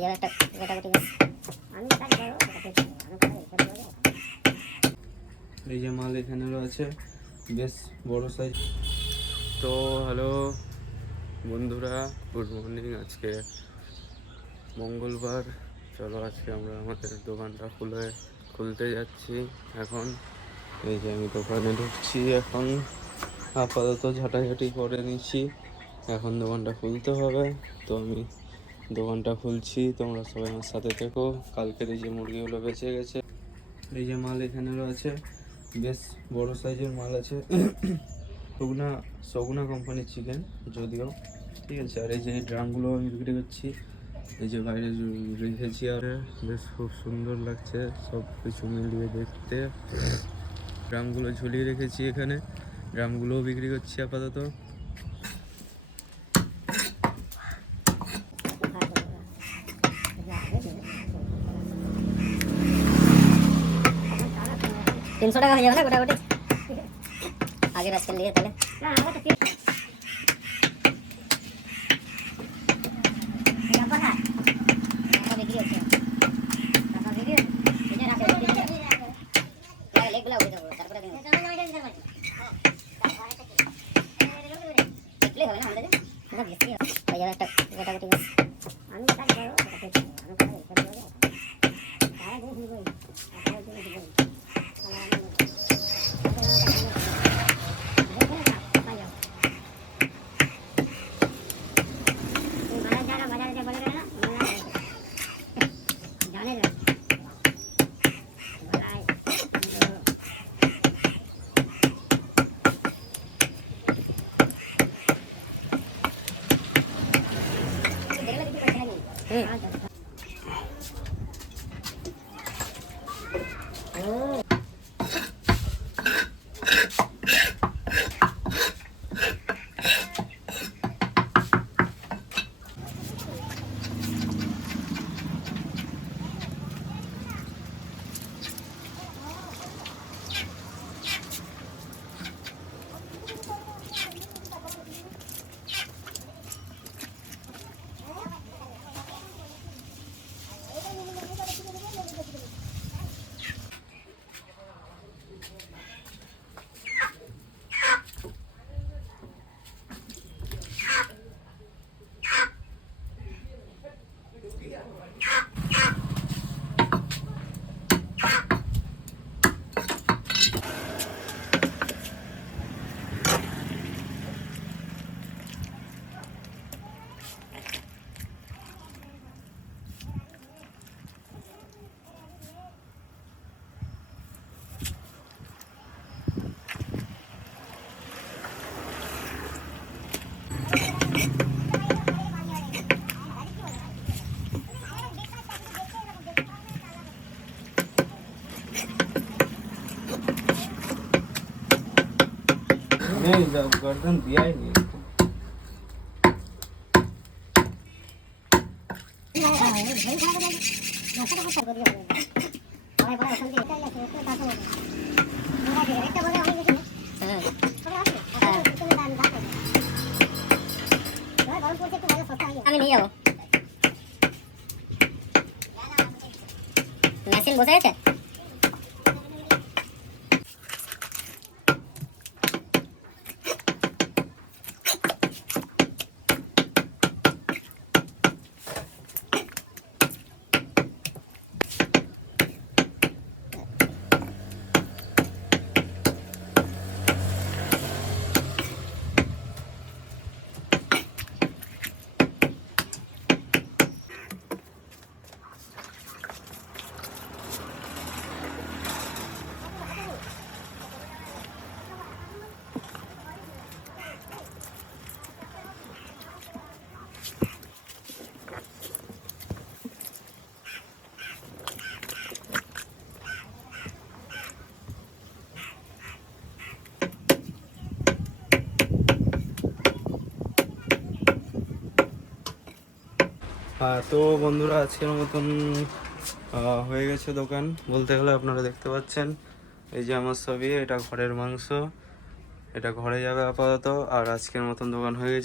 এই যে মাল এখানেও আছে, বেশ বড় সাইজ। তো হ্যালো বন্ধুরা, গুড মর্নিং। আজকে মঙ্গলবার। চলো আজকে আমরা আমাদের দোকানটা খুলতে যাচ্ছি। এখন এই যে আমি দোকানে ঢুকছি। এখন আপাতত ঝাঁটাঝাঁটি করে নিচ্ছি, এখন দোকানটা খুলতে হবে। তো আমি দোকানটা খুলছি, তোমরা সবাই আমার সাথে থেকো। কালকের এই যে মুরগিগুলো বেঁচে গেছে, এই যে মাল এখানেও আছে, বেশ বড় সাইজের মাল আছে। সগুনা কোম্পানির চিকেন যদিও, ঠিক আছে। আর এই যে ড্রামগুলো আমি বিক্রি করছি, এই যে বাইরে রেখেছি। আর বেশ খুব সুন্দর লাগছে সব কিছু মিলিয়ে দেখতে। ড্রামগুলো ঝুলিয়ে রেখেছি এখানে, ড্রামগুলোও বিক্রি করছি আপাতত। $300 হয়ে যাবে না গোটাগুটি আগের আজকে নিয়ে তাহলে। नहीं, गर्दन दिया ही नहीं। আমি নিয়ে যাবো। মেশিন বসে গেছে। তো বন্ধুরা, আজকের মতন হয়ে গেছে দোকান বলতে গেলে। আপনারা দেখতে পাচ্ছেন এই যে আমার ছবি, এটা ঘরের মাংস, এটা ঘরে যাবে আপাতত। আর আজকের মতন দোকান হয়ে গেছে।